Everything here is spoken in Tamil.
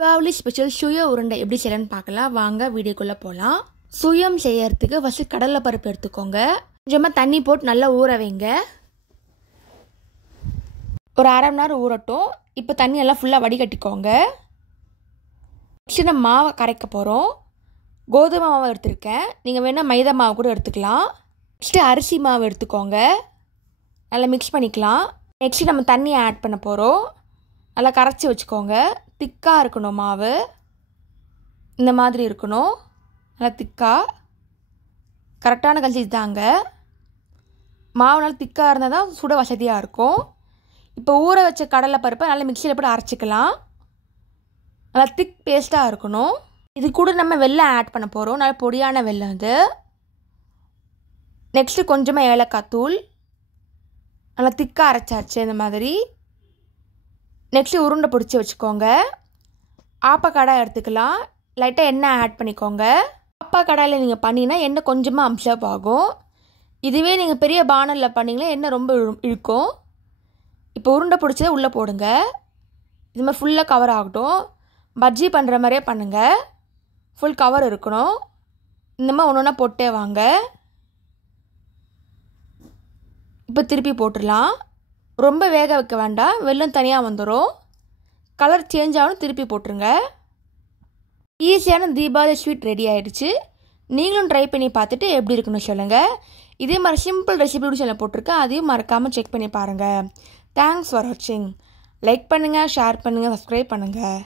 தீபாவளி ஸ்பெஷல் சுய உருண்டை எப்படி செய்யலான்னு பார்க்கலாம். வாங்க வீடியோக்குள்ளே போகலாம். சுயம் செய்யறதுக்கு ஃபஸ்ட்டு கடலை பருப்பு எடுத்துக்கோங்க. கொஞ்சமாக தண்ணி போட்டு நல்லா ஊற வைங்க. ஒரு அரை மணி நேரம் ஊறட்டும். இப்போ தண்ணி எல்லாம் ஃபுல்லாக வடிகட்டிக்கோங்க. நெக்ஸ்ட்டு நம்ம மாவை கரைக்க போகிறோம். கோதுமை மாவு எடுத்துருக்கேன். நீங்கள் வேணால் மைதா மாவு கூட எடுத்துக்கலாம். நெக்ஸ்ட்டு அரிசி மாவு எடுத்துக்கோங்க. நல்லா மிக்ஸ் பண்ணிக்கலாம். நெக்ஸ்ட்டு நம்ம தண்ணியை ஆட் பண்ண போகிறோம். நல்லா கரைச்சி வச்சுக்கோங்க. திக்காக இருக்கணும் மாவு. இந்த மாதிரி இருக்கணும். நல்லா திக்காக கரெக்டான கன்சிஸ்டன்சி தாங்க. மாவு நல்லா திக்காக இருந்தால் தான் சுட வசதியாக இருக்கும். இப்போ ஊற வச்ச கடலை பருப்பை நல்லா மிக்சியில் போட்டு அரைச்சிக்கலாம். நல்லா திக் பேஸ்ட்டாக இருக்கணும். இது கூட நம்ம வெல்லம் ஆட் பண்ண போகிறோம். நல்லா பொடியான வெல்லம் இது. நெக்ஸ்ட்டு கொஞ்சமாக ஏலக்காய் தூள். நல்லா திக்காக அரைச்சாச்சு இந்த மாதிரி. நெக்ஸ்ட்டு உருண்டை பிடிச்சி வச்சுக்கோங்க. ஆப்பக்கடை எடுத்துக்கலாம். லைட்டாக எண்ணெய் ஆட் பண்ணிக்கோங்க. ஆப்பக்கடாயில் நீங்கள் பண்ணிங்கன்னா எண்ணெய் கொஞ்சமாக அப்சர்வ் ஆகும். இதுவே நீங்கள் பெரிய பானலில் பண்ணிங்கன்னா எண்ணெய் ரொம்ப இழுக்கும். இப்போ உருண்டை பிடிச்சதை உள்ளே போடுங்க. இது மாதிரி ஃபுல்லாக கவர் ஆகட்டும். பஜ்ஜி பண்ணுற மாதிரியே பண்ணுங்கள். ஃபுல் கவர் இருக்கணும். இந்த மாதிரி ஒன்று ஒன்றா போட்டே வாங்க. இப்போ திருப்பி போட்டுடலாம். ரொம்ப வேக வைக்க வேண்டாம். வெல்லம் தனியாக வந்துடும். கலர் சேஞ்ச் ஆகணும். திருப்பி போட்டுருங்க. ஈஸியான தீபாவளி ஸ்வீட் ரெடி ஆகிடுச்சு. நீங்களும் ட்ரை பண்ணி பார்த்துட்டு எப்படி இருக்குன்னு சொல்லுங்கள். இதே மாதிரி சிம்பிள் ரெசிபி சொல்ல போட்டிருக்கேன். அதையும் மறக்காமல் செக் பண்ணி பாருங்கள். தேங்க்ஸ் ஃபார் வாட்சிங். லைக் பண்ணுங்கள், ஷேர் பண்ணுங்கள், சப்ஸ்கிரைப் பண்ணுங்கள்.